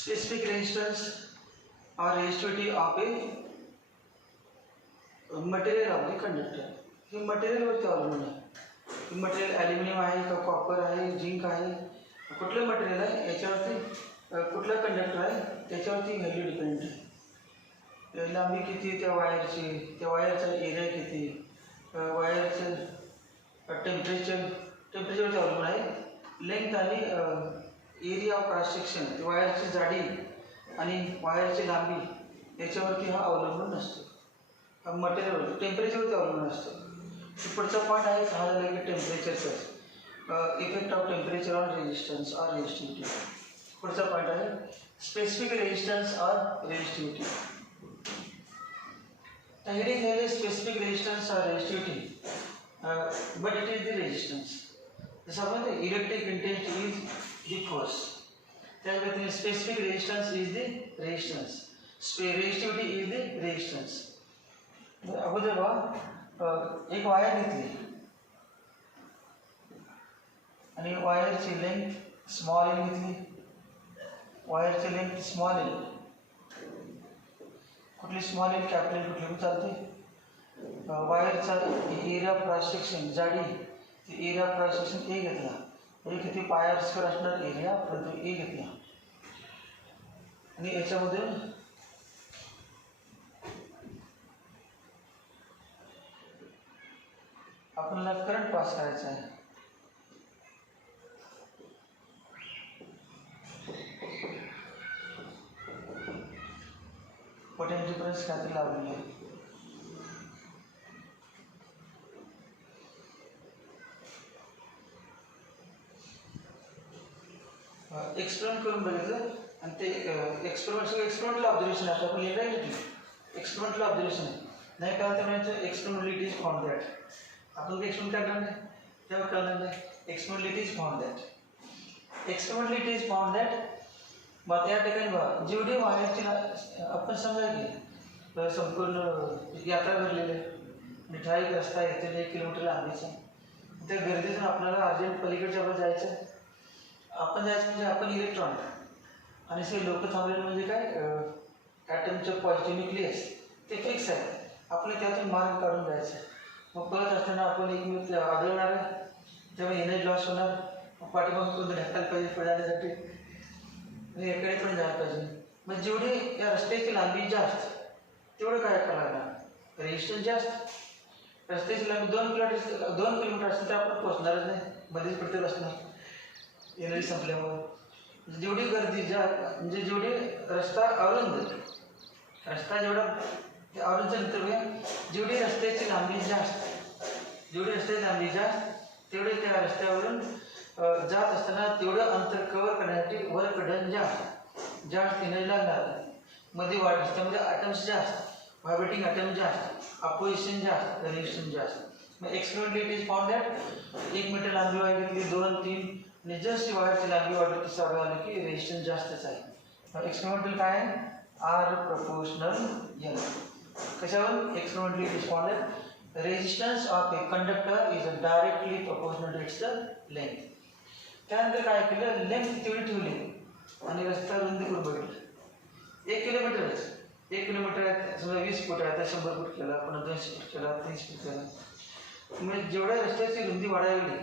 specific resistance or resistivity of a material of the conductor. हे मटेरियलवरती अवलंबून आहे. हे मटेरियल ॲल्युमिनियम आहे का कॉपर आहे झिंक आहे कुठलं मटेरियल आहे याच्यावरती कुठला कंडक्टर आहे त्याच्यावरती व्हॅल्यू डिपेंड आहे. लांबी किती त्या वायरची त्या वायरचा एरिया किती वायरचं टेम्परेचरवरती अवलंबून आहे. लेंथ आणि एरिया ऑफ क्रॉस सेक्शन वायरची जाडी आणि वायरची लांबी याच्यावरती हा अवलंबून नसतो. मटेरियलवर टेम्परेचरवरती अवलंबून असतो. पुढचा पॉईंट आहे हा झाला की टेम्परेचरचा effect of temperature on resistance or resistivity. पुढचा पॉईंट आहे specific resistance or resistivity. The heading here is specific resistance or resistivity, but it is the resistance. जसं आपण ते electric intensity is the force त्याच पद्धतीने specific resistance is the resistance resistivity is the resistance. अगोदर बघा एक wire घेतली आणि वायरची लेंथ स्मॉल एल घेतली. वायरची लेंथ स्मॉल एल कुठली स्मॉल एल कॅपिटल कुठली पण चालते. वायरचा एरिया ऑफ क्रॉस सेक्शन जाडी ते area of cross section A घेतला. म्हणजे किती पाय स्क्वेअर असणार एरिया परंतु ए घेतला आणि याच्यामध्ये आपल्याला करंट पास करायचा आहे. पोटेन्शियल डिफरन्स खाली लावलेलं आहे. एक्सपेरिमेंट करून बघितलं आणि ते एक्सपेरिमेंटल ऑब्झर्वेशन आहे. आपण लिहिलं आहे एक्सपेरिमेंटल ऑब्झर्वेशन नाही कळलं तर म्हणजे experimental it is found that. आपण एक्सपेरिमेंट करणार नाही तेव्हा कळणार नाही. Experimental it is found that experimental it is found that. मग त्या ठिकाणी बघा जेवढी वायरची आपण समजा की संपूर्ण यात्रा भरलेली आहे ठराविक रस्ता आहे त्याला 1 किलोमीटर लांबीचा त्या गर्दीतून आपल्याला अर्जंट पलीकडच्या बाजूला जायचं. आपण जायचं म्हणजे आपण इलेक्ट्रॉन आणि ते लोक थांबलेले म्हणजे काय ॲटमचं पॉझिटिव्ह न्यूक्लियस ते फिक्स आहे. आपलं त्यातून मार्ग काढून जायचं. मग पळत असताना आपण एकमेक आढळणार आहे तेव्हा एनर्जी लॉस होणार. पाठीमागून कोणतं ढकलायला पाहिजे पुढे जाण्यासाठी आणि एकडे पण जायला पाहिजे. मग जेवढी या रस्त्याची लांबी जास्त तेवढं काय करावं लागणार रेजिस्टन्स जास्त. रस्त्याची लांबी 2 किलोमीटर असेल तर आपण पोचणारच नाही मध्येच कुठे बसणार एनर्जी संपल्यामुळे. जेवढी गर्दी म्हणजे जेवढी रस्ता अरुंद रस्ता जेवढा अरुंद नंतर जेवढी रस्त्याची लांबी जास्त तेवढे त्या रस्त्यावरून जात असताना तेवढं अंतर कव्हर करण्यासाठी वर्क डन जास्त एनर्जी लागणार. मध्ये रस्त्यामध्ये ॲटम्स जास्त व्हायब्रेटिंग ॲटम जास्त अपोजिशन जास्त रेजिस्टन्स जास्त. मग experimentally it is found that 1 meter लांबी वायर घेतली 2-3 आणि जस्ट वायरची लांबी वाढली की सगळं आलं की रेजिस्टन्स जास्तच आहे. एक्सपेरिमेंटल काय आहे आर प्रोपोर्शनल एल. कशावर experimentally it is found that resistance of a conductor is directly proportional to its length. त्यानंतर काय केलं लेंथ तेवढी ठेवली आणि रस्ता रुंदी करून बघितलं. 1 किलोमीटरच 1 किलोमीटर समजा 20 फूट आहे आता 100 फूट केला पुन्हा 200 फूट केला 30 फूट केला. म्हणजे जेवढ्या रस्त्याची रुंदी वाढायला लागली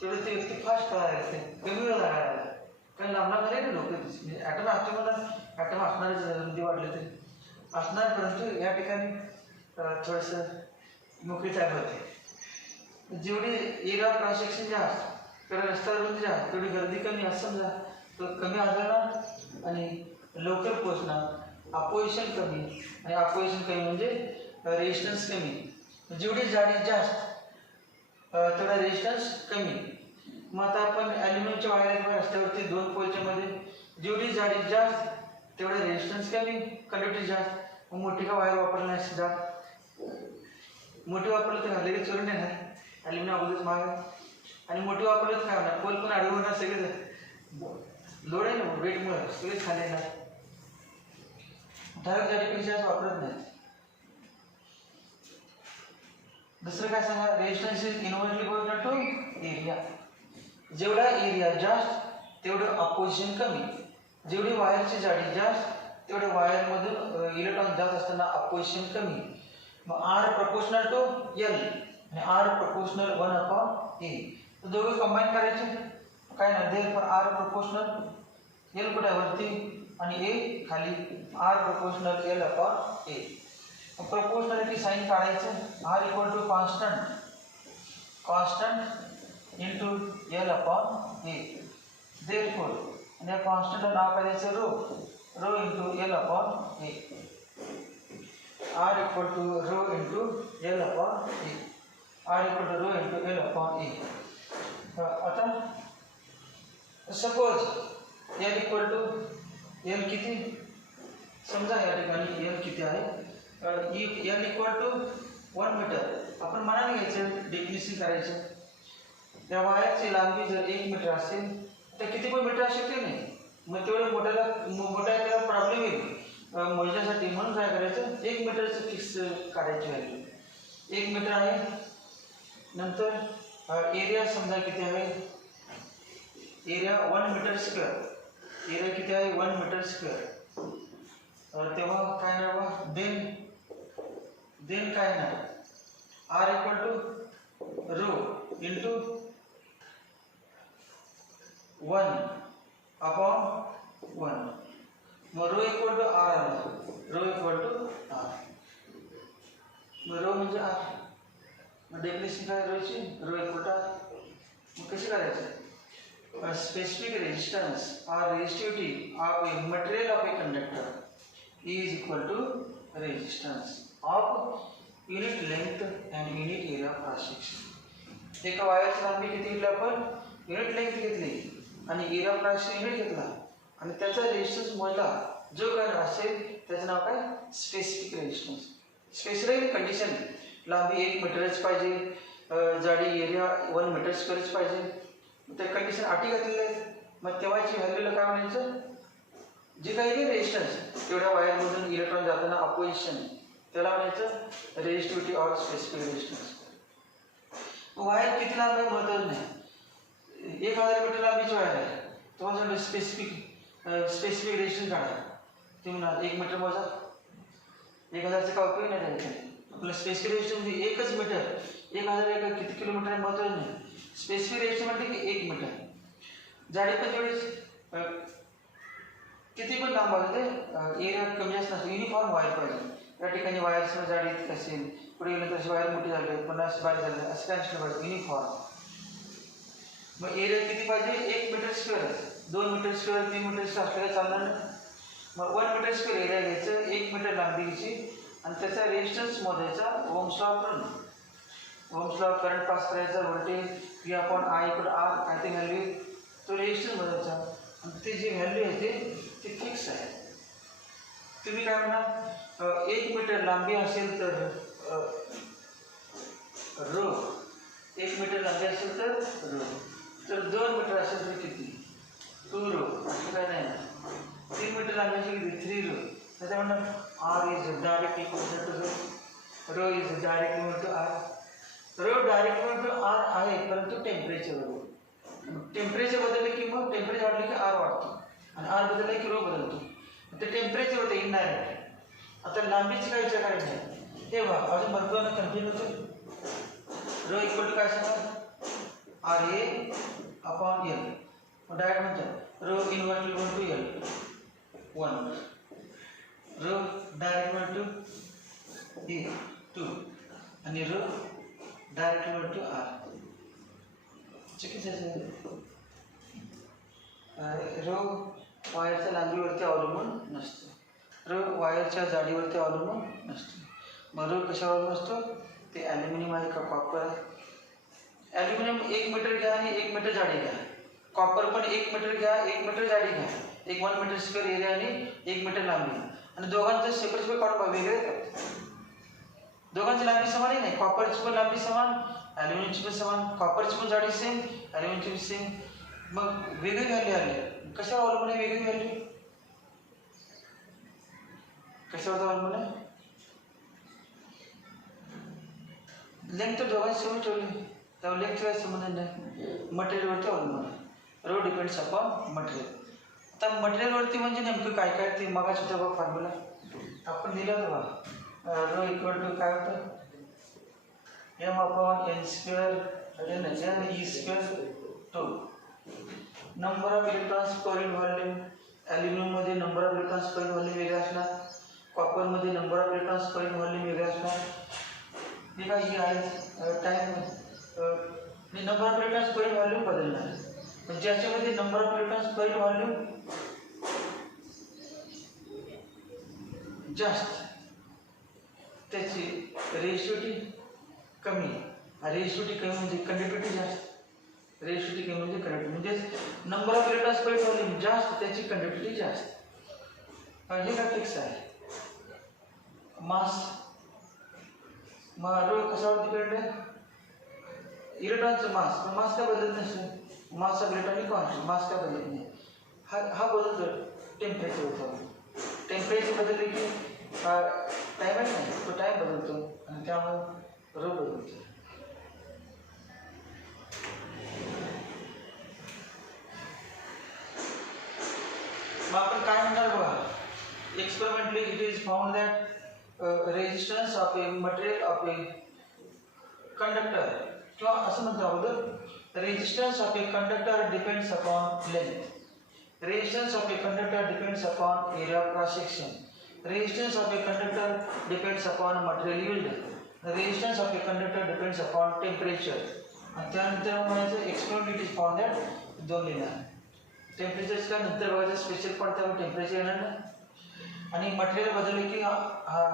तेवढं ते व्यक्ती फास्ट करायला लागते कमी वेळ लागायला लागला. कारण लांबला नाही ना लोक म्हणजे ॲटम असते मला ॲटम असणारच रुंदी वाढले तरी असणार परंतु या ठिकाणी थोडंसं मोकळी टाईप होते. जेवढी एरिया क्रॉस सेक्शन जास्त तेवढा रस्ता रुंदी जास्त तेवढी गर्दी कमी असं समजा तर कमी आढळणार आणि लवकर पोचणार. अपोजिशन कमी आणि अपोजिशन कमी म्हणजे रेजिस्टन्स कमी. जेवढी जाडी जास्त तेवढा रेजिस्टन्स कमी. मग आता आपण ॲल्युमिनियमच्या वायर रस्त्यावरती 2 पोलच्या मध्ये जेवढी जाडी जास्त तेवढा रेजिस्टन्स कमी कंडक्टिव्हिटी जास्त. मग मोठी का वायर वापरला नाही सुद्धा मोठी वापरलं तर लगेच चोरून येणार ॲल्युमिनियम अगोदरच महाग आणि मोठी वापरलं तर काय होणार पोल पण अडवून होणार सगळे लोड आहे ना वेटमुळे सगळेच खाली येणार. ठराविक जाडीपेक्षा वापरत नाहीत. दुसरं काय सांगा resistance is inversely proportional to area. जेवढा एरिया जास्त तेवढं अपोजिशन कमी जेवढी वायरची जाडी जास्त तेवढ्या वायरमधून इलेक्ट्रॉन जात असताना अपोजिशन कमी. मग आर प्रपोर्शनल टू एल आणि आर प्रपोर्शनल 1/a. तर दोघं कंबाईन करायचे काय ना there for R proportional L कुठे वरती आणि ए खाली. R proportional L/a. Proportionality sign काढायचं. R equal to constant into L/a. Therefore आणि या कॉन्स्टंटला नाव करायचं rho into L/a. R equal to rho into L/a. R equal to rho into L/a. आता suppose L equal to L किती समजा या ठिकाणी L किती आहे. L इक्वल टू 1 मीटर आपण मनाने घ्यायचं डेफिनेशन करायचं. त्या वायरची लांबी जर 1 मीटर असेल तर किती पण मीटर शक्य नाही. मग तेवढं मोठा त्याला प्रॉब्लेम येईल मोजण्यासाठी. म्हणून काय करायचं 1 मीटरचं फिक्स काढायची व्हॅल्यू. 1 मीटर आहे. नंतर एरिया समजा किती आहे. Area 1 metre square. एरिया किती आहे 1 मीटर स्क्वेअर. तेव्हा काय ना बा देन काय ना R equal to rho into 1/1. मग रो इक्वल टू आर आला. Rho equal to R. मग रो म्हणजे आर. मग डेफिनेशन काय रोची रो इक्वल टू आर. मग कशी करायचं. Specific resistance or resistivity of a material of a conductor is equal to resistance of unit length and unit area of cross section. एका वायरची लांबी किती घेतली आपण युनिट लेंथ घेतली आणि area of cross section unit घेतला आणि त्याचा रेजिस्टन्स मोजला. जो काय असेल त्याचं नाव काय स्पेसिफिक रेजिस्टन्स. स्पेसिफिक कंडिशन लांबी 1 मीटरच पाहिजे. जाडी एरिया 1 मीटर स्क्वेअरच पाहिजे. त्या कंडिशन अटी घातलेल्या आहेत. मग तेव्हाची व्हॅल्यूला काय म्हणायचं जे काही रेजिस्टन्स तेवढ्या वायरमधून इलेक्ट्रॉन जाताना अपोजिशन त्याला म्हणायचं resistivity or specific resistance. Wire किती लांब आहे महत्त्वाचं नाही. 1000 मीटर लांबीची वायर आहे तुम्हाला स्पेसिफिक रेजिस्टन्स काढा. तुम्ही म्हणा 1 मीटर मोजा. 1000चा काय उपयोग नाही त्याचा. आपलं स्पेसिफिक रेजिस्टन्स 1च मीटर. 1000 किती किलोमीटर आहे महत्त्वाचं नाही. स्पेसिफिक रेजिस्टन्स म्हटलं की 1 मीटर. जाडी पण तेवढीच किती पण लांब आहे एरिया कमी जास्त नसतो. युनिफॉर्म वायर पाहिजे. या ठिकाणी वायरची जाडी असेल पुढे गेलं तशी वायर मोठी झाली 50 बारीक झाली असं काय नसलं पाहिजे युनिफॉर्म. मग एरिया किती पाहिजे 1 metre square. 2 metre square 3 metre square असल्याला चालणार नाही. मग 1 मीटर स्क्वेअर एरिया घ्यायचं 1 मीटर लांबी घ्यायची आणि त्याचा रेजिस्टन्स मोजायचा. ओम्स लॉ करंट पास करायचा. व्होल्टेज V/I इक्वल आर काय ते व्हॅल्यू तो रेजिस्टन्स मोजायचा आणि ते जे व्हॅल्यू आहे ते फिक्स आहे. तुम्ही काय म्हणा 1 मीटर लांबी असेल तर रो 1 मीटर लांबी असेल तर रो. तर 2 मीटर असेल तर किती 2 रो. असं काय नाही. 3 मीटर लांबी असेल किती 3 रो. त्याच्यामुळे R is direct equal to rho is direct equal to R. Rho direct equal to R आहे परंतु टेम्परेचर बरोबर. टेम्परेचर बदलले की मग टेम्परेचर वाढले की आर वाढतो आणि आर बदलले की रो बदलतो. ते टेम्परेचर होतं इनडायरेक्ट. आता लांबीची काय विचार करायची आहे हे बघा अजून भरपूर कन्फ्युजन होतं. रो इक्वल टू काय सांगा RA/L. डायरेक्ट म्हणतात rho invert equal to L 1. Rho direct equal to A 2 आणि rho direct equal to R. चुकीचं रो वायरच्या लांबीवरती अवलंबून नसतो. रो वायरच्या जाडीवरती अवलंबून नसतो. मग रो कशावर अवलंबून असतो ते ॲल्युमिनियम आहे का कॉपर आहे. ॲल्युमिनियम 1 मीटर घ्या आणि 1 मीटर जाडी घ्या. कॉपर पण 1 मीटर घ्या 1 मीटर जाडी घ्या. 1 मीटर स्क्वेअर एरिया आणि 1 मीटर लांबी आणि दोघांचं सेपरेट काढून वेगळे करतात. दोघांची लांबी समान नाही. कॉपरची पण लांबी समान ॲल्युमिनियमची पण समान. कॉपरची पण जाडी सेम ॲल्युमिनियमची पण सेम. मग वेगळी व्हॅल्यू आली कशावर अवलंबून आहे वेगळी व्हॅल्यू कशावर अवलंबून आहे. लेंथ दोघांची समान ठेवली त्यामुळे लेंथ काय संबंध नाही. मटेरियलवरती अवलंबून आहे. Rho depends upon material. तर मटेरियलवरती म्हणजे नेमकं काय काय ते मगाशी बघा फॉर्म्युला आपण दिला होता बघा रो इक्वल टू काय होतं M upon N square N E square 2 number of electrons per volume ॲल्युमिनियममध्ये number of electrons per volume वेगळा असणार कॉपरमध्ये number of electrons per volume वेगळा असणार हे काय ही आहे time number of electrons per volume बदलणार पण ज्याच्यामध्ये number of electrons per volume जास्त त्याची रेशियोटी कमी रेशियोटी कमी म्हणजे कंडक्टिव्हिटी जास्त रेशियोटी कमी म्हणजे कंडक्टिव्हिटी म्हणजे number of electrons per volume जास्त त्याची कंडक्टिव्हिटी जास्त हे काय फिक्स आहे मास रो कशावर डिपेंड आहे इलेक्ट्रॉनचं मास काय बदलत नसतं मास ऑफ इलेक्ट्रॉनिक कॉन्स्टंट मास काय बदलत नाही हा बदलतो टेम्परेचर होतो टेम्परेचर बदलले की टाईम आहे नाही तो टाईम बदलतो आणि त्यामुळे रो बदलतो मग आपण काय म्हणणार बघा experimentally it is found that resistance of a material of a conductor किंवा असं म्हणतो अगोदर resistance of a conductor depends upon length resistance of a conductor depends upon area of cross section resistance of a conductor depends upon material yield resistance of a conductor depends upon temperature आणि त्यानंतर म्हणायचं experiment it is found that दोन लिहिणार temperature काय नंतर बघायचं special पडतं त्यामुळे टेम्परेचर येणार ना आणि मटेरियल बदलले की हा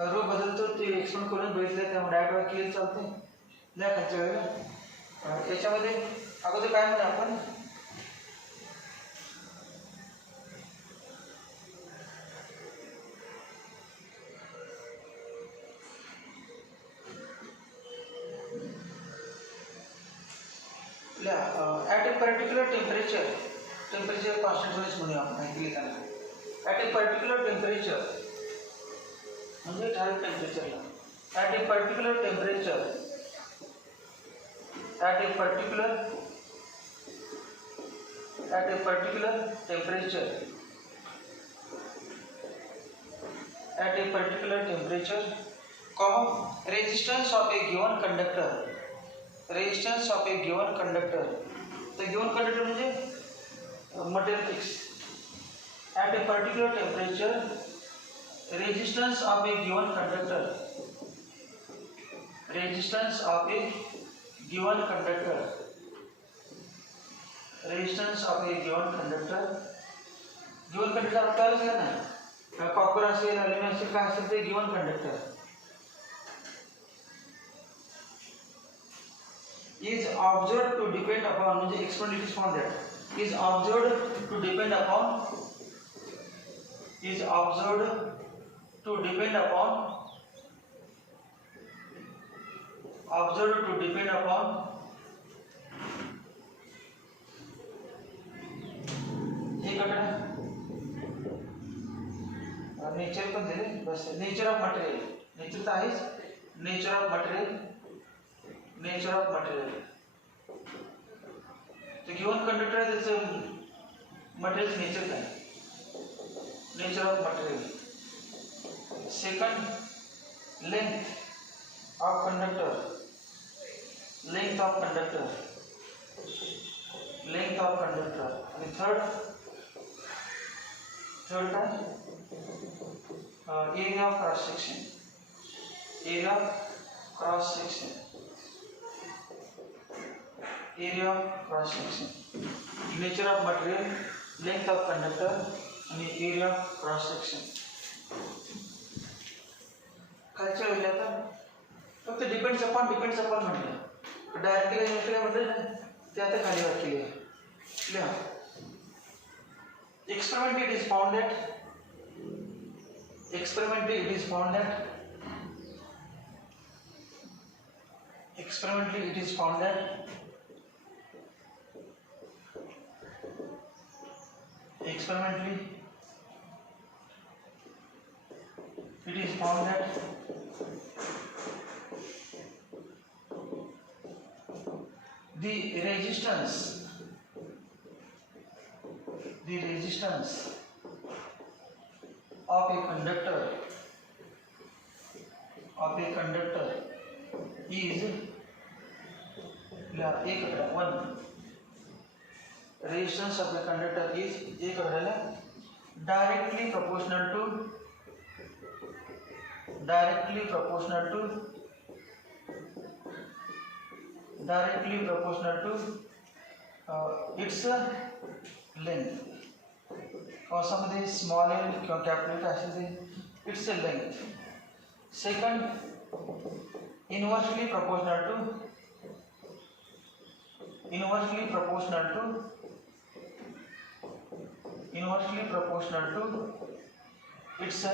रो बदलतो ते एक्सपेरिमेंट करून बघितलं त्यामुळे डायरेक्ट क्लिअर चालते नाही खालच्या वेळेला याच्यामध्ये अगोदर काय म्हणा आपण at a particular temperature constant होण्यास म्हणूया आपण ऐकले त्यांना at a particular temperature म्हणजे ठराविक टेम्परेचरला at a particular temperature at a particular resistance of a given conductor the given conductor म्हणजे material fix at a particular temperature resistance of a given conductor resistance of a given conductor आपल्याला काय ना copper असेल aluminium असेल काय असेल ते given conductor is observed to depend upon म्हणजे experiment is found that is observed to depend upon हे कडे नेचर पण दिले बस नेचर ऑफ मटेरियल नेचर तर आहेच नेचर ऑफ मटेरियल तो गिवन कंडक्टर आहे त्याचं मटेरियल नेचर काय nature of material second length of conductor आणि थर्ड काय area of cross section area of cross section nature of material length of conductor आणि area of cross section खालच्या वेळेला आता फक्त डिपेंड्स अपॉन म्हटलं डायरेक्टली काय म्हटलं ना ते आता खाली वाक्य लिहा experimentally it is found that the resistance the resistance of a conductor is one. Resistance of a conductor is directly proportional to its length. कौशामध्ये small l किंवा capital काय असेल ते its length. Second, inversely proportional to its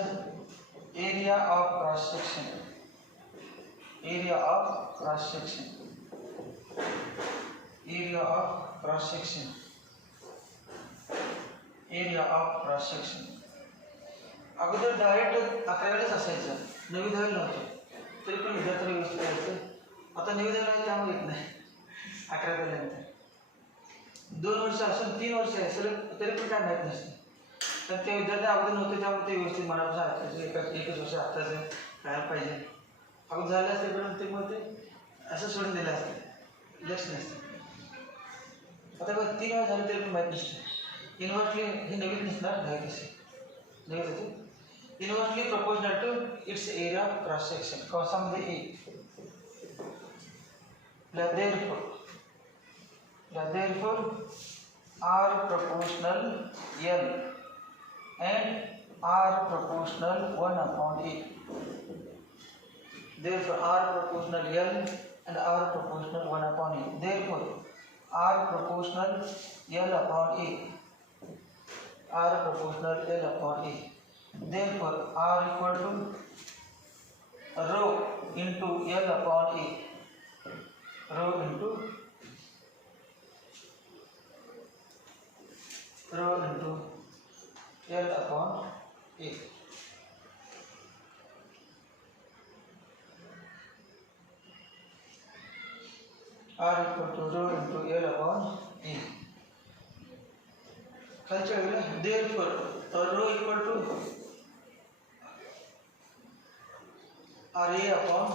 area of cross section. area of cross section. अगोदर direct 11वीलाच असायचं, 9वी 10वी नव्हतं, तरी पण विद्यार्थ्याला व्यवस्थित यायचं. आता 9वी 10वी त्यामुळे येत नाही. 11 पर्यंत 2 वर्ष असून 3 वर्ष आहे सलग तरी पण काय माहीत नसते. तर त्या विद्यार्थी अगोदर नव्हते त्यामुळे ते व्यवस्थित मनापासून ऐकायचे. एकच वर्ष आत्ताचं करायला पाहिजे. अगोदर झाले असते पण ते मग ते असं सोडून दिलं असतं, लक्ष नसतं. आता बघ 3 वेळा झाले तरी पण माहीत नसते. इन्व्हर्सली हे नवीन नसणार नाही कसे नवीन होते. Inversely proportional to its area of cross section. कौशामध्ये A. Therefore, R proportional L and R proportional 1/A. Therefore, R proportional L and R proportional 1/A. Therefore, R proportional L/A. R proportional L/A. Therefore, R equal to rho into L/A. Rho into L/A. R equal to rho into L/A. Therefore, rho equal to RA upon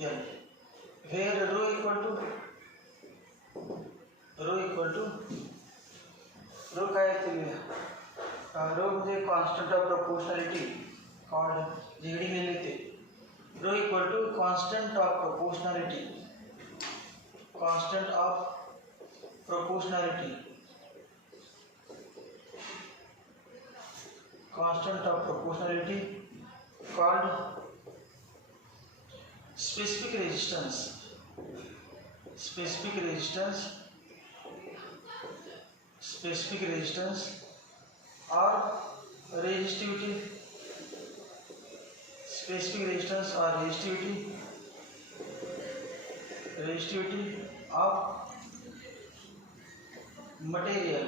L, where rho equal to rho काय आहे rho म्हणजे constant of proportionality called reading लिहिते. Rho equal to constant of proportionality called specific resistance or resistivity of material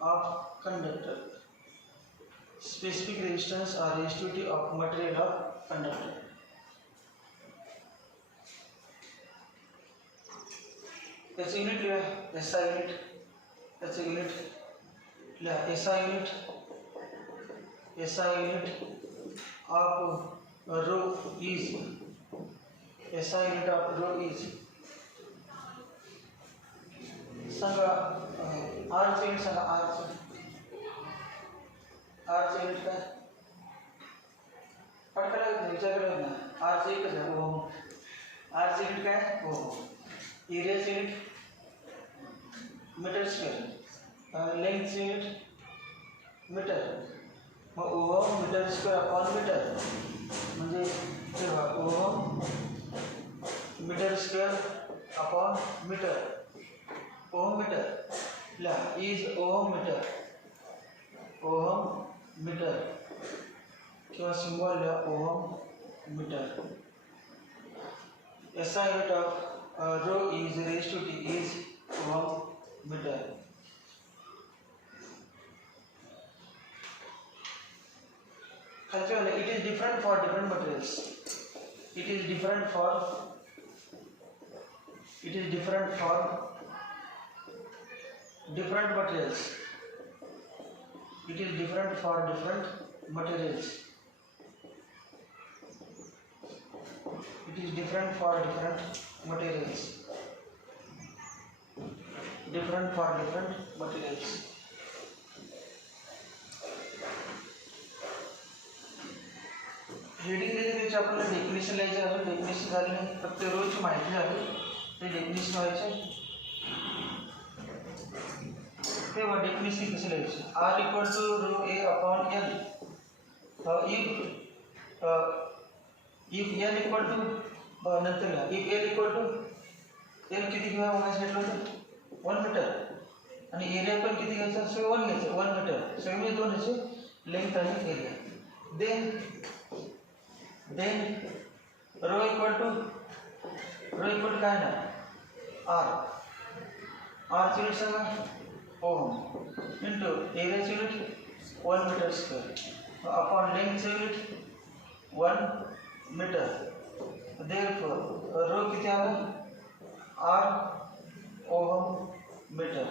of conductor. Specific resistance or resistivity of material of conductor. That's unit SI unit. That's a unit. SI unit of rho is सांगा R चे unit सांगा R चे unit काय पटकन विचार करा ना. R चे एकच आहे ओम. R चे unit काय ओम. एरिया चे unit मीटर स्क्वेअर. लेंथ चे unit मीटर. मग ओम मीटर स्क्वेअर अपॉन मीटर म्हणजे ओम metre square upon metre. Om metre is Om metre किंवा symbol Om metre. SI unit of rho is resistivity is ohm meter. Actually, it is different for different materials. It is different for different materials. It is different for different materials. It is different for different materials. Different for different materials. Heading दिली त्याची आपल्याला definition लिहायचे अजून definition झाली नाही फक्त रोजची माहिती झाली ते डेफिनेशन व्हायचे तेव्हा डेफिनेशन कसे लिहायचे R equal to rho A upon L if L equal to नंतर लिहा if L equal to L किती घ्यावा मला सांगितलं होतं 1 मीटर आणि एरिया पण किती घ्यायचा सगळं 1 घ्यायचं 1 मीटर सगळे दोन असे लेंथ आणि area then rho equal to काय ना r ची युनिट सांगा ओम इंटू एरिया ची unit 1 metre square upon length ची युनिट 1 मीटर therefore rho किती आला r ओहम मीटर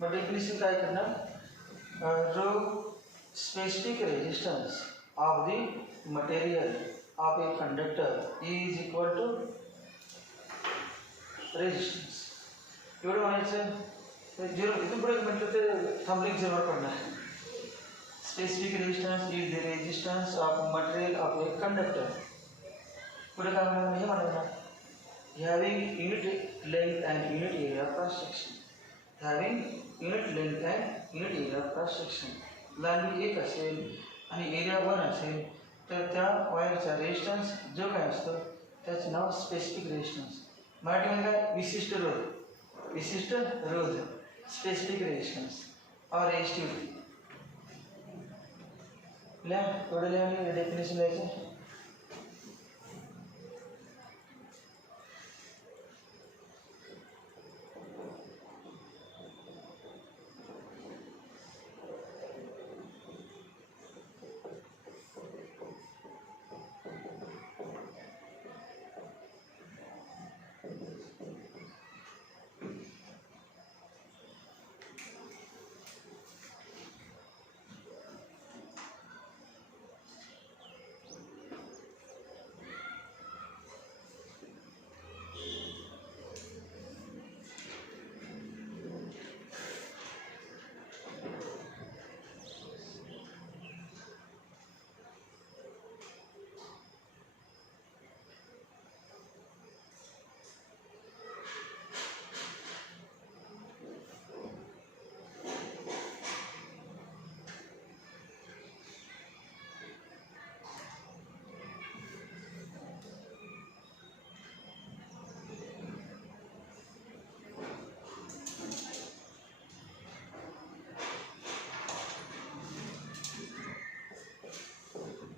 मग डेफिनेशन काय करणार rho specific resistance of the material of a conductor is equal to resistance. एवढं म्हणायचं झिरो इथून पुढे म्हटलं तर थांबलिंग झिरोवर पडणार specific resistance is the resistance of material of a conductor पुढे काय म्हणणार हे म्हणायचं having unit length and unit area cross section having unit length and unit area cross section लांबी 1 असेल आणि एरिया 1 असेल तर त्या वायरचा रेजिस्टन्स जो काय असतो त्याचं नाव स्पेसिफिक रेजिस्टन्स मराठीमध्ये काय विशिष्ट रोध स्पेसिफिक रेजिस्टन्स और रेजिस्टिव्हिटी लिहा थोडं लिहा डेफिनेशन लिहायचं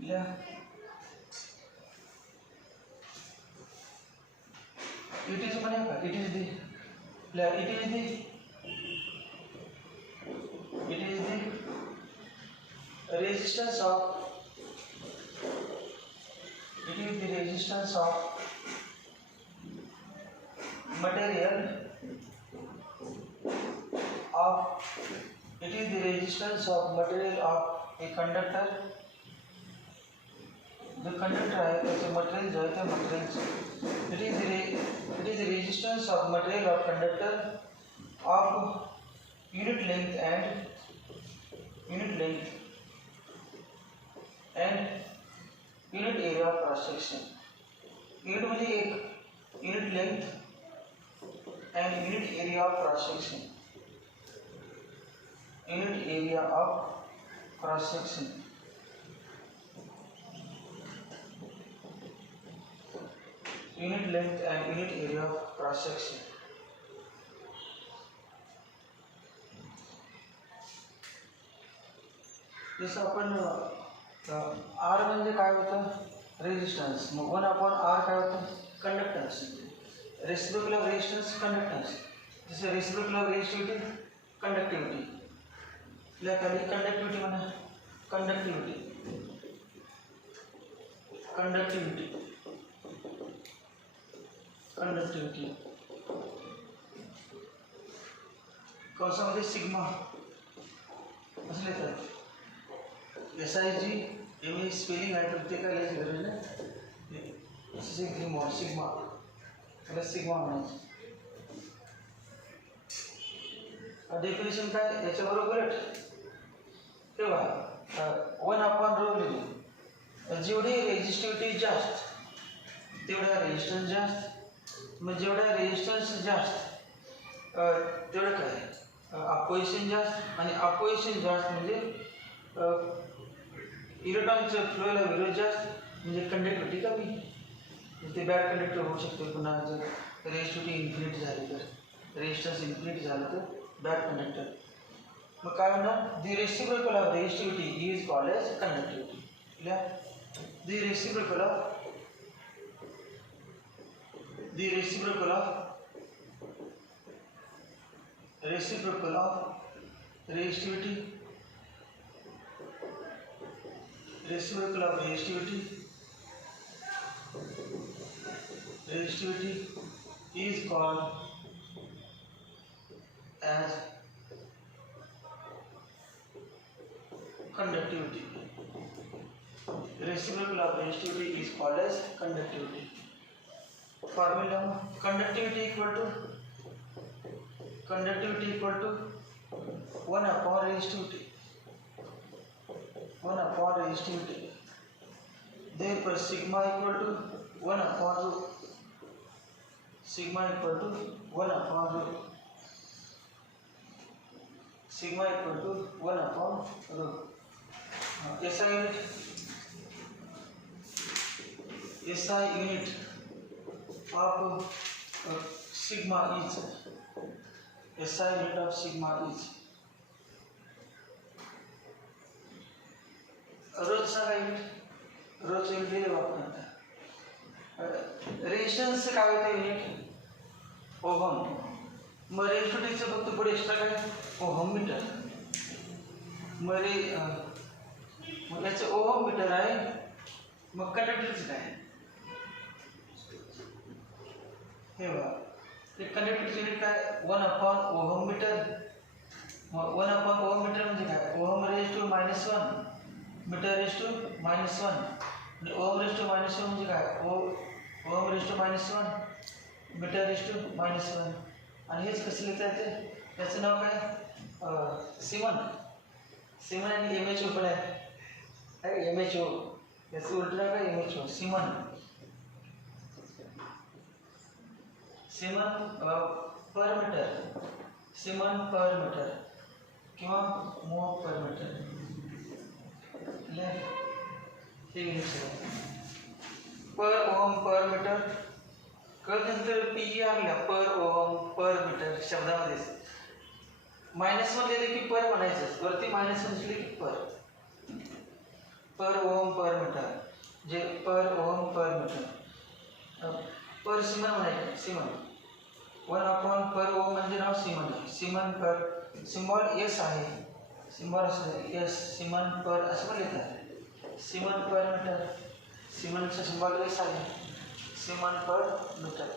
Yeah. It is what? It is the resistance of material of a conductor. जो कंडक्टर है त्याचे मटेरियल जो है त्या material it is the resistance of material of conductor of unit length end unit area of cross section unit म्हणजे एक unit length end unit area of cross section unit area of cross section unit length and unit area of cross section. जसं आपण R म्हणजे काय होतं resistance मग 1/R काय होतं conductance reciprocal of resistance conductance जसं रेसिप्रोकल ऑफ रेजिस्टिव्हिटी कंडक्टिव्हिटी या खाली कंडक्टिव्हिटी म्हणा कंडक्टिव्हिटी कंसामध्ये सिग्मा असं लिहितात. SIG MA स्पेलिंग आहे प्रत्येकाला गरज नाही. सिग्मा सिग्मा त्याला सिग्मा म्हणायचं. डेफिनेशन काय याच्याबरोबर तेव्हा 1/ρ लिहिली. जेवढी रेजिस्टिव्हिटी जास्त तेवढा रेजिस्टन्स जास्त. मग जेवढा रेजिस्टन्स जास्त तेवढं काय अपोजिशन जास्त. आणि अपोजिशन जास्त म्हणजे इलेक्ट्रॉनच्या फ्लोला विरोध जास्त म्हणजे कंडक्टिव्हिटी कमी. ते बॅड कंडक्टर होऊ शकते. पुन्हा जर रेजिस्टिव्हिटी इन्फिनिटी झाली तर रेजिस्टन्स इन्फिनिटी झालं तर बॅड कंडक्टर. मग काय म्हणणार दी reciprocal of resistivity is called age conductivity. The reciprocal of reciprocal of resistivity is called as conductivity. Reciprocal of resistivity is called as conductivity. Formula conductivity equal to 1/resistivity. Therefore sigma equal to 1/ρ. Sigma equal to 1/ρ. SI unit of sigma is SI unit of sigma is रोजचा unit रोज unit वापरता. Resistance काय होतं unit ohm. मग रेजिस्टिव्हिटीचं फक्त पुढे extra काय ohm meter. मग याचं ओहम मीटर आहे. मग कंडक्टरचं काय हे बघा ते कंडक्टरचं युनिट काय 1/ओहम मीटर. मग 1/ओहम मीटर म्हणजे काय ohm raise to -1 meter raise to -1 आणि ओहम रेज टू -1 म्हणजे काय ohm raise to -1 meter raise to -1. आणि हेच कसं लिहिता येते त्याचं नाव काय सिमन आणि MHO पण आहे. MHO याचं उलट नाव काय MHO सिमन पर मीटर किंवा मोह पर मीटर हे पर ओहम पर मीटर. कळल्यानंतर PER पर ओहम पर मीटर शब्दामध्ये -1 लिहिले की पर म्हणायचं. वरती -1 लिहिले की पर ओहम पर मीटर जे पर ओहम पर मीटर. पर सिमन म्हणायचं सिमन 1 पर ओहम म्हणजे नाव सिमन पर सिम्बॉल S आहे. सिम्बॉल S सिमन पर असं पण लिहितात. सिमन पर मीटर सिमनचा सिम्बॉल S आहे. सिमन पर मीटर.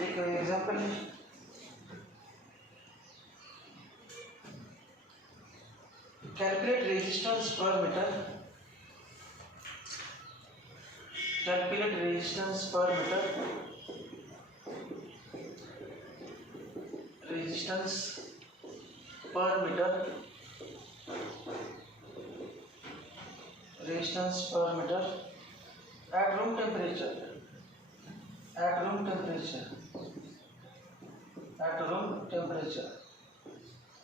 एक example calculate resistance per meter. Resistance per meter at room temperature.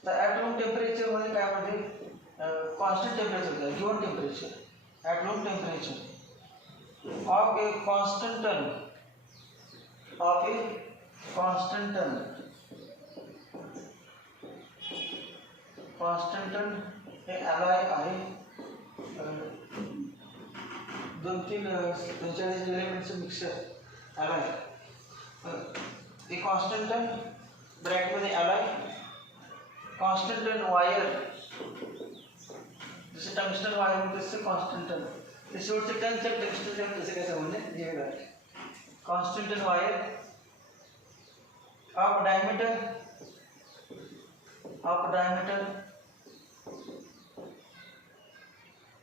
तर at room temperature मध्ये काय म्हणजे constant temperature given temperature at room temperature of a constant ton हे alloy आहे. 2-3 elements mixer alloy. A constant ton ब्रॅकेटमध्ये alloy constant ton wire, जसं tungsten wire तसं constant ton, ते शेवटचं टनचं टंगस्टन टन तसं काय समजले दिलेलं आहे. Constantan wire of diameter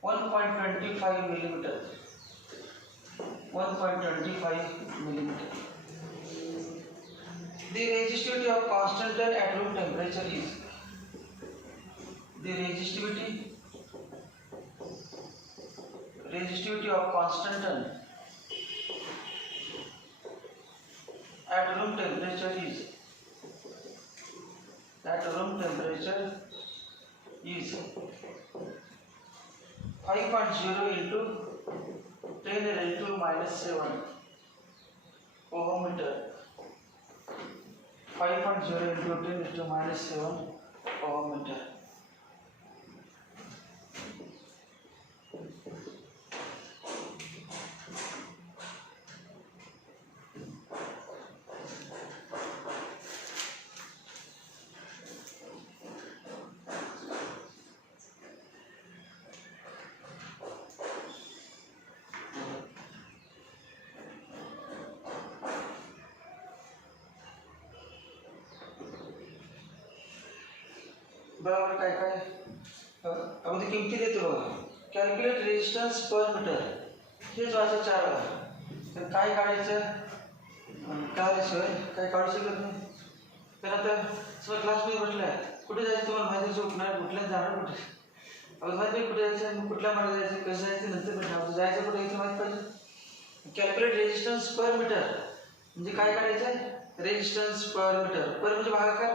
1.25 millimeter. 1.25 millimeter. The resistivity of constant turn at room temperature is, the resistivity of constant turn at room temperature is 5.0 into 10 raised to minus 7 ohm meter. 5.0 into 10 raised to minus 7 ohm meter. बराबर काय काय अगदी किमती देतो बघा. Calculate resistance पर metre, हेच वाचा 4 वेळा. तर काय काढायचं काढल्याशिवाय काय काढू शकत नाही. तर आता सगळं क्लासमध्ये बसलं आहे, कुठे जायचं तुम्हाला माहिती, झोपणार कुठल्या जाणार कुठे, अगदी माहिती कुठे जायचं, कुठल्या मार्गाला जायचं, कसं जायचं नंतर भेटणार, जायचं कुठे यायचं माहीत पाहिजे. कॅल्क्युलेट रेजिस्टन्स पर मीटर म्हणजे काय काढायचं आहे, रेजिस्टन्स पर मीटर. पर म्हणजे भागाकार,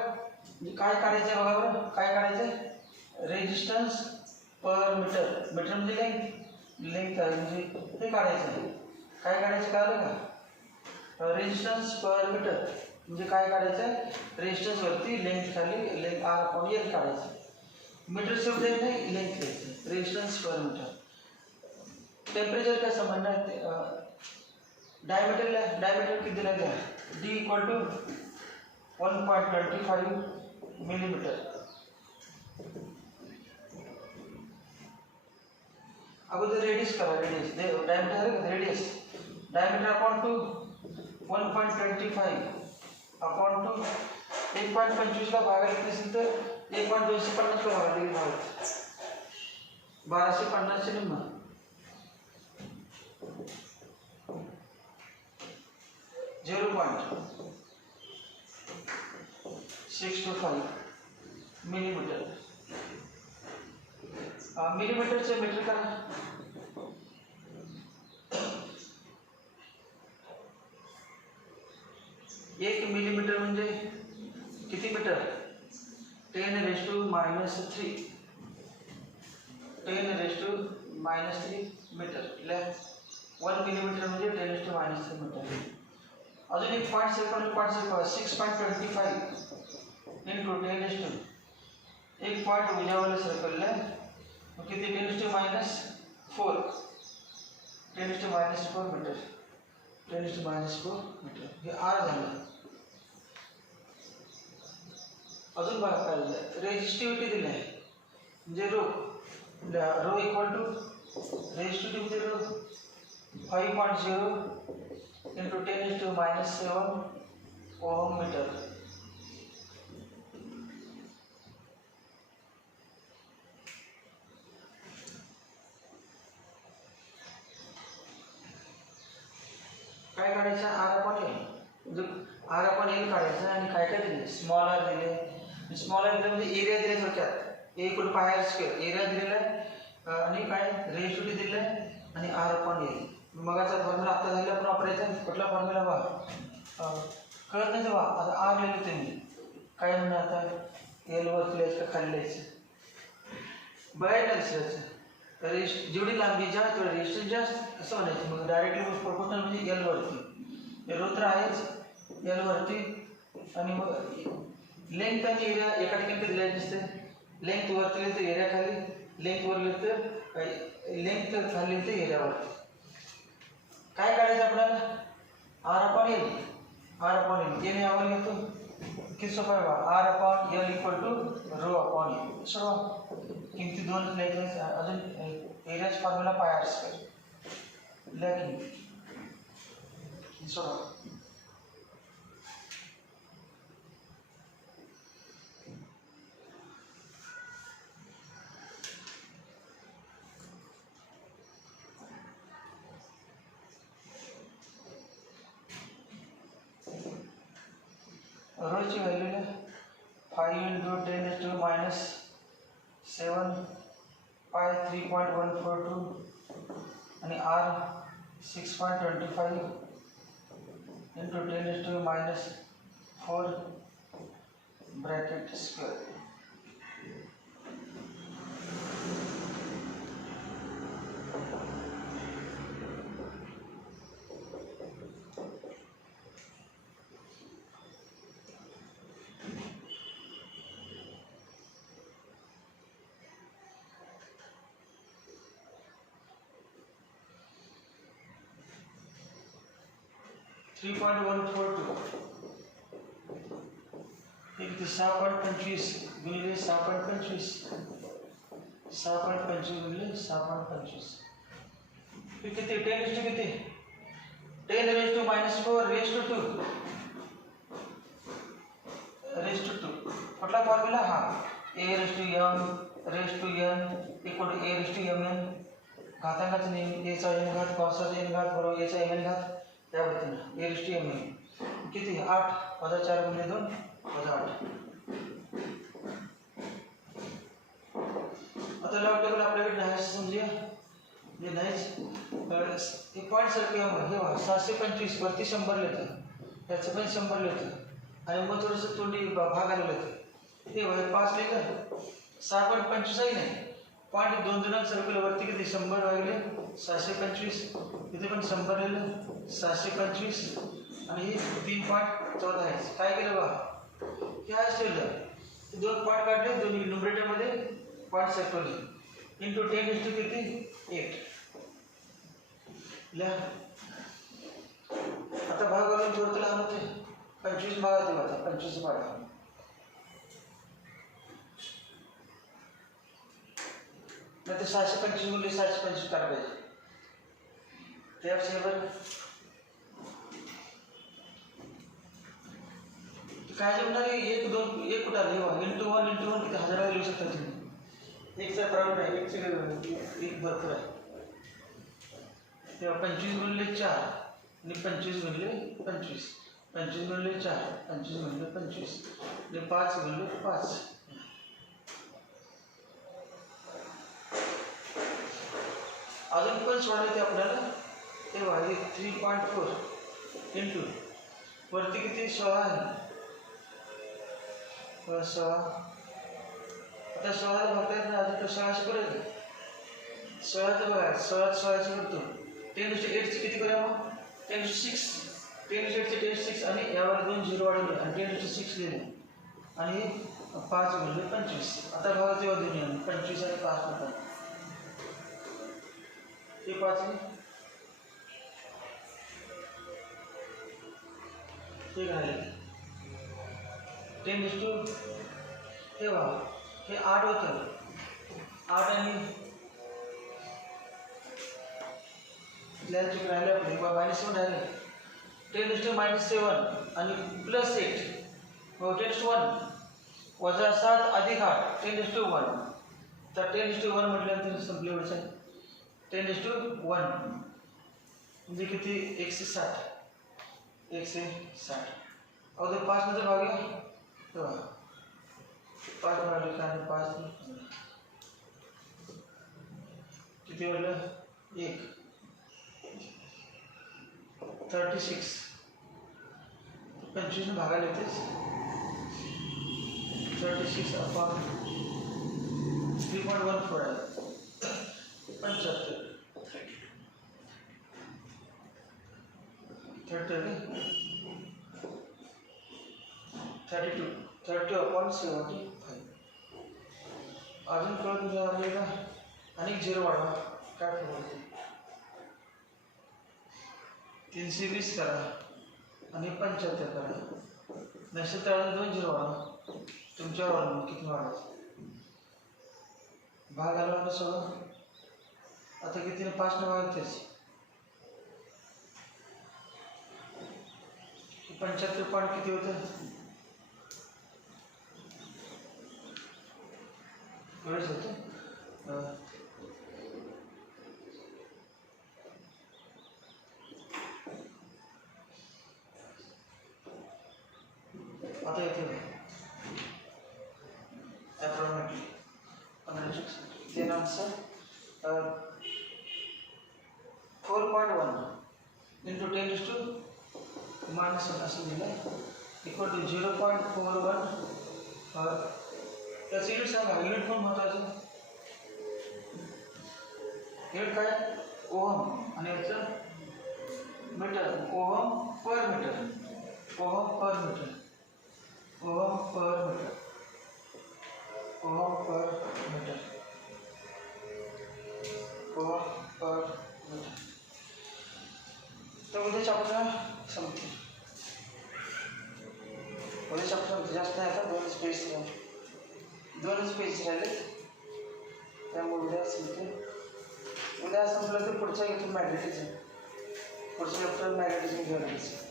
म्हणजे काय काढायचं आहे बघा बरं, काय काढायचं आहे रेजिस्टन्स पर मीटर. मीटर म्हणजे लेंथ आहे, म्हणजे ते काढायचं आहे. काय काढायचं कळलं का, रेजिस्टन्स पर मीटर म्हणजे काय काढायचं आहे, रेजिस्टन्स वरती लेंथ खाली लेंथ R/L काढायचं. मीटर शब्द नाही, लेंथ घ्यायचं, रेजिस्टन्स पर मीटर. टेम्परेचर काय संबंध आहे, डायमीटर किती दिला आहे, D = 1.25 millimeter. अगोदर रेडियस करा, रेडियस डायमीटर आहे का, रेडियस डायमीटर अपॉन 2 1.25 अपॉन 2 1.25 ला भागायला असेल तर 1.250 ला भागायला 1250 चे निम्मा 0.625 मिलीमीटर. मिलीमीटरचे मीटर करा, 1 मिलीमीटर म्हणजे किती मीटर, 10⁻³ 10⁻³ मीटर. 1 मिलीमीटर म्हणजे 10⁻³ मीटर. अजून एक 6.25 इंटू 10⁻², एक पॉइंट उजावाला सर्कलला किती 10⁻⁴ 10⁻⁴ मीटर, 10⁻⁴ मीटर हे R झालं. अजून बघा काय रेजिस्टिव्हिटी दिली आहे म्हणजे rho equal to resistivity rho 5.0 into 10⁻⁷ ohm meter. काय काढायचं, R/L म्हणजे R/L काढायचं. आणि काय काय दिले, स्मॉल r दिले, स्मॉल r दिले म्हणजे एरिया दिले थोडक्यात, A=πr², एरिया दिलेला आहे आणि काय रेजिस्टिव्हिटी दिलेला आहे आणि R/L. मगाचा फॉर्म्युला आता झाला आपण वापरायचा, कुठला फॉर्म्युला बघा कळत नाही तेव्हा. आता R लिहिलं तुम्ही काय म्हणणार, आता L वरती लिहायचं का खाली लिहायचं, बघायला दिसायचं. जेवढी लांबी जास्त तेवढं रेजिस्टन्स जास्त असं म्हणायचं. मग डायरेक्टली प्रोपोर्शनल म्हणजे L वरती, रो तर आहेच L वरती. आणि मग लेंथ आणि एरिया एका ठिकाणी कधी लिहायचं नसते, लेंथ वरती लिहिलं तर एरिया खाली, लेंथ वर लिहिलं तर लेंथ खाली लिहिलं तर एरिया वरती. काय काढायचं आपल्याला, R/L. हे मी यावर घेतो किती सोपं आहे बा, R upon L equal to rho upon ए. सर्व किमती दोन लिहायचे. अजून एरियाच फॉर्म्युला पाय आर स्क्वेअर लिहा की सोडवा. रोची व्हॅल्यू 5 इंटू 10 to minus 7 पाय 3.142 आणि R 6.25 into 10 to minus 4 bracket square. 3.142 एक 6.25 गुणिले 6.25 गुणिले 6.25 हे किती 10 to किती 10 raised to minus 4 raised to 2 कुठला फॉर्म्युला हा a raised to m raised to n equal to a raised to mn घातांकाचा नियम a चा n घात cos n घात बरोबर a चा mn घात त्या पद्धतीने a raised to mn किती 8 वजा 4 गुणिले 2 वजा 8. आता लॉग टेबल आपल्याकडे नाही समजूया जे नाहीच हे पॉईंट सारखे हे 725 वरती 100 लिहितं त्याचं पण 100 लिहितं आणि मग थोडंसं तोंडी भाग आलेलं होतं हे 5 लिहिलं 6.25 आहे नाही पॉईंट 2 2 सर्कल वरती किती 100 वागले 725 इथे पण 100 लिहिलं 725 आणि हे 3.14 आहे. काय केलं बा हे आज ठेवलं 2 पॉईंट काढले दोन्ही न्यूमरेटरमध्ये point circle into 10 is to किती 8 लिहा. आता भाग वाढून थोडं लहान होते 25 भागात येऊ आता 25 भाग नाही तर 725 गुणिले 725 काढायचे त्यापेक्षा बरं काय जमणार एक दोन एक कुठं आले इंटू वन किती 1000 वेळा लिहू शकता तुम्ही एक तर बरोबर आहे एक भरपूर आहे तेव्हा 25 गुणिले 4 आणि 25 गुणिले 25 25 गुणिले 4 25 गुणिले 25 आणि 5 गुणिले 5 अजून पण सोडायचे आपल्याला तेव्हा 3.4 इंटू वरती किती 16 आहे 16 आता 16 भागतात ना अजून 16 करूया 16 बघा 16 करतो 10 to 8 किती करूया मग 10 to 6 10 to 8 चे 6 आणि यावर 2 0 वाढवले आणि 10 to 6 लिहिले आणि 5 गुणिले 25 आता भागात येऊ दोन्ही 25 आणि 5 होतात हे 5 हे घाले 10 is to हे बघा हे 8 होतं 8 आणि लिहायचे राहिले आपले -1 राहिले 10 is to -7 आणि +8 हो 10 is to 1 वजा 7 अधिक 8 10 is to 1 तर 10 is to 1 म्हटल्यानंतर संपले एवढंच आहे 10 is to 1 म्हणजे किती 160 अगोदर 5 नंतर भागूया तेव्हा 5 म्हणाले का 5 किती वाढलं 1 36 25 भागायला येतेच 36 अपॉन 3.14 आहे 75 30 अपॉन 75 अजून कळत आपल्याला आणि 0 वाढवा काय प्रॉब्लेम 320 करा आणि 75 करा नसेल तर अजून 2 झिरो वाढवा. तुमच्यावर अवलंबून किती वाढवायचं. भाग आला ना सोडून. आता कितीने 5 ने वाढतेच. 75 पॉईंट किती होतं. एवढंच होतं. आता येते ॲप्रॉक्सिमेटली 15 देन आन्सर 4.1 इंटू 10⁻⁻1 असं दिलं इक्वल टू 0.41. त्याचं युनिट सांगा. युनिट पण महत्वाचं. युनिट काय. ओहम आणि याचं meter. Ohm per meter. Ohm per meter. Ohm per meter. Ohm per meter. Ohm per meter. तर उद्याच्या आपल्याला संपते. उद्याच्या आपल्याला जास्त नाही. आता 2 पेज राहिले. 2 पेज राहिले. त्यामुळे उद्या संपते. उद्या संपलं तर पुढच्या घेतो मॅग्नेटिझम. पुढच्या लेक्चर मॅग्नेटिझम घ्यायला.